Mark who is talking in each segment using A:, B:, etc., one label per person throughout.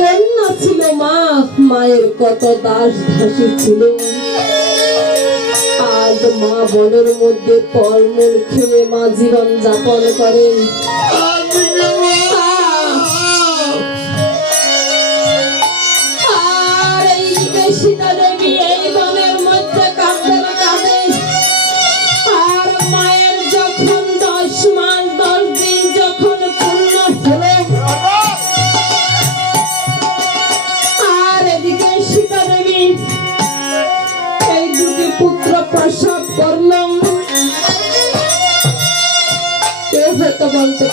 A: কন্যা ছিল মা, মায়ের কত দাস দাসী ছিল। আজ মা বনের মধ্যে ফলমূল খেয়ে মা জীবন যাপন করেন।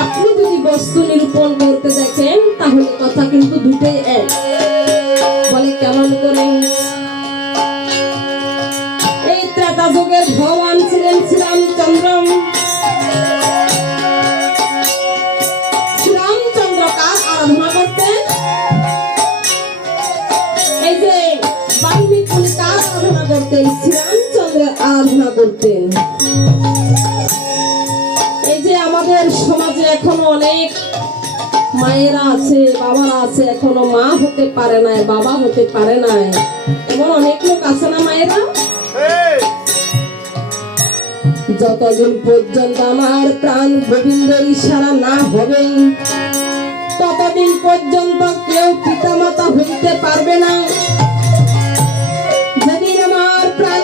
A: আপনি যদি বস্তু নিরূপণ করতে দেখেন, তাহলে কথা কিন্তু দুটোই এক। বলে, কেমন করে? এই ত্রেতা যুগের ভগবান ছিলেন শ্রীরামচন্দ্র শ্রীরামচন্দ্র আরাধনা করতেন? এই যে বাল্মীকি কার আরাধনা করতেন, শ্রীরামচন্দ্রের আরাধনা করতেন। আমাদের সমাজে এখনও অনেক মায়েরা আছে, বাবারা আছে, এখনও মা হতে পারে নাই, বাবা হতে পারে নাই। এমন অনেক লোক আছে না মায়েরা? যতদিন পর্যন্ত আমার প্রাণ গোবিন্দের ইশারা না হবে, ততদিন পর্যন্ত কেউ পিতামাতা হইতে পারবে না। যেদিন আমার প্রাণ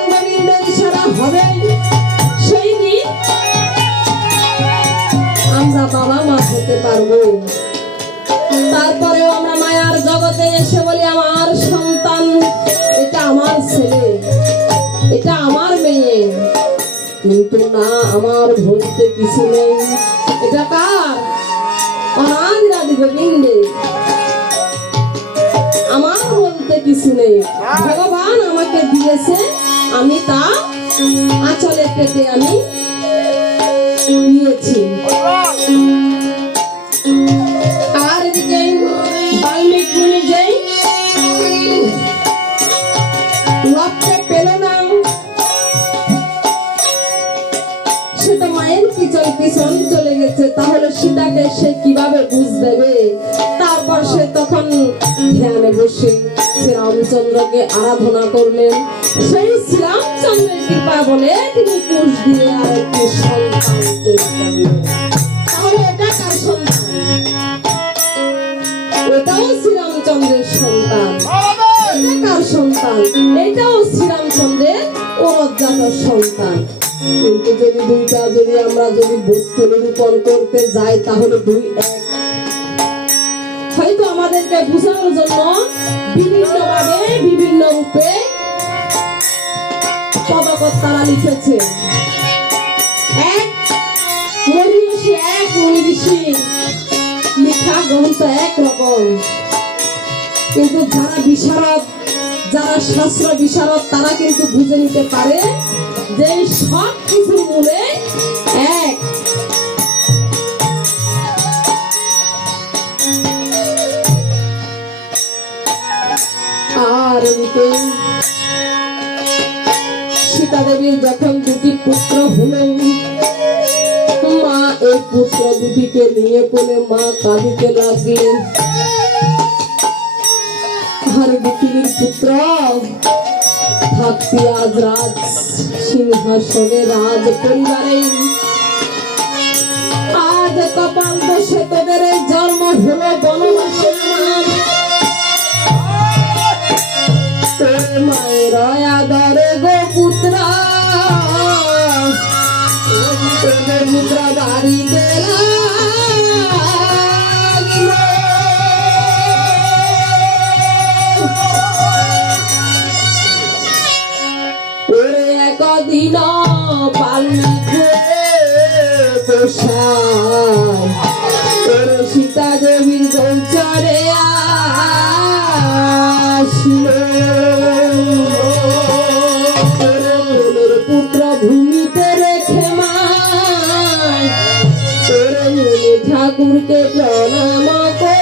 A: না, আমার বলতে কিছু নেই। এটা কার? অনাদিরাদি গোবিন্দে আমার বলতে কিছু নেই। ভগবান আমাকে দিয়েছে, আমি তা আঁচলে পেতে আমি নিয়েছি। তাহলে সে কীভাবে বুঝ দেবে তারপর সে তখন ধ্যানে বসে শ্রীরামচন্দ্রকে আরাধনা করলেন। সেই শ্রীরামচন্দ্রের কৃপা বলে তিনি পুষ দিয়ে আর একটি সন্তান তৈরি করলেন। তাহলে এটা কার সন্তান? এটাও শ্রীরামচন্দ্রের সন্তান। এটা কার সন্তান? এটাও শ্রীরামচন্দ্রের অরজাত সন্তান। কিন্তু যদি দুইটা যদি আমরা যদি বস্তু নিরূপণ করতে যাই, তাহলে দুই এক। হয়তো আমাদেরকে বোঝানোর জন্য বিভিন্ন ভাবে বিভিন্ন রূপে পদকর্তারা লিখেছে। কিন্তু যারা বিশারদ, যারা শাস্ত্র বিশারদ, তারা কিন্তু বুঝে নিতে পারে যে সব কিছুর মূলে এক। আর এদিকে সীতা দেবীর যখন দুটি পুত্র হলেন মা এই পুত্র দুটিকে নিয়ে কোলে মা কাঁদিতে লাগলেন। আর বিকিনির পুত্র থাকতি আজ রাজ সিংহাসনে রাজ পরিবারে আজ কপাল দোষে তোদের জন্ম হলো বনবাসে। সীতা দেবীর চরে আসল। পুত্র ভূমিতে রেখে মা ঠাকুরকে প্রণাম করবে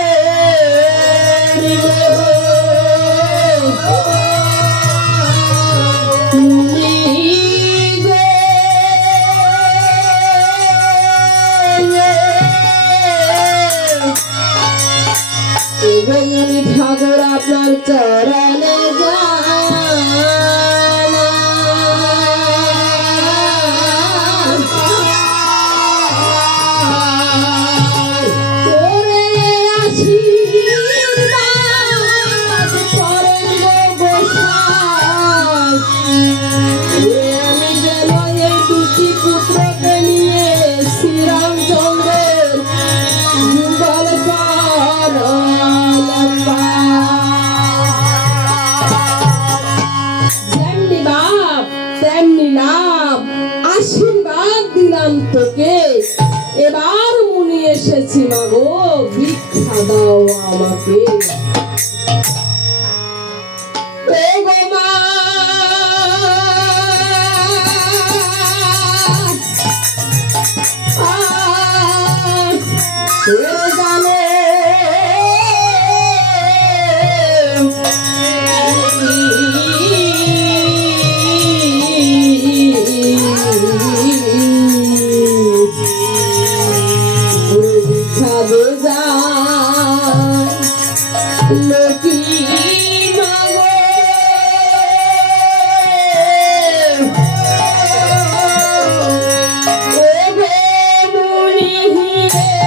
A: বছর আপনার চরণে যায় Deus. Yeah.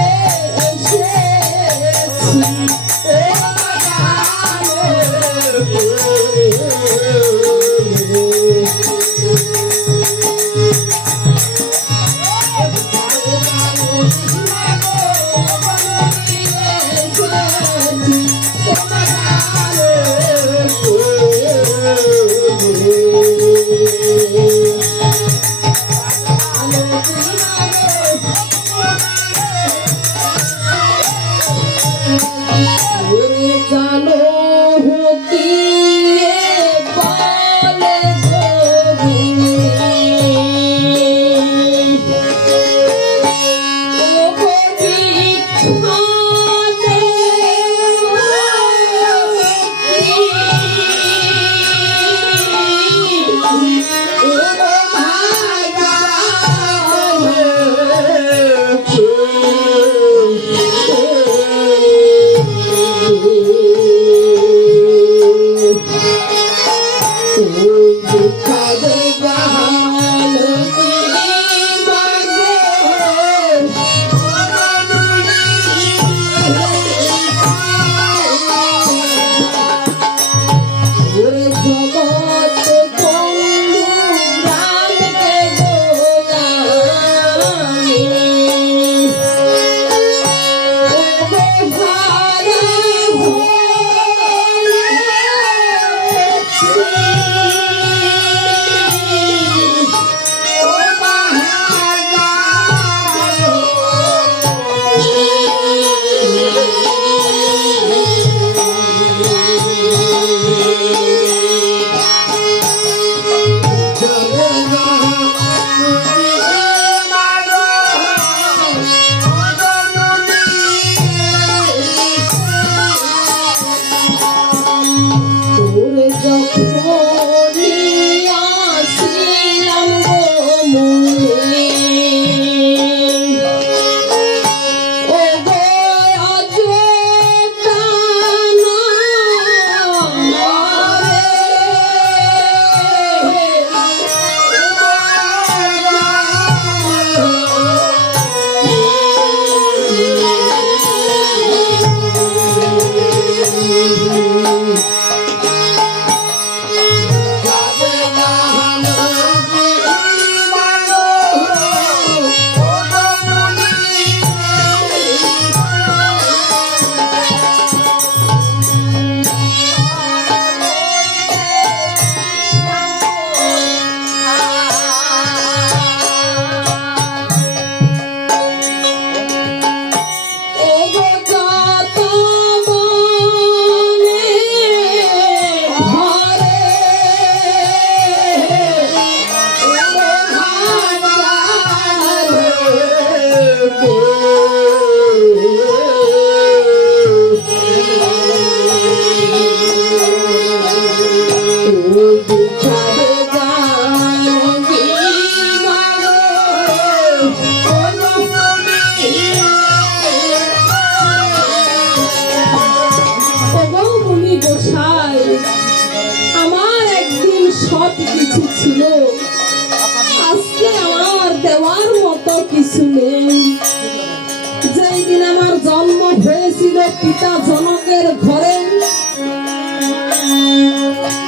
A: হয়েছিল পিতা জনকের ঘরে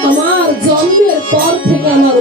A: আমার জন্মের পর থেকে আমার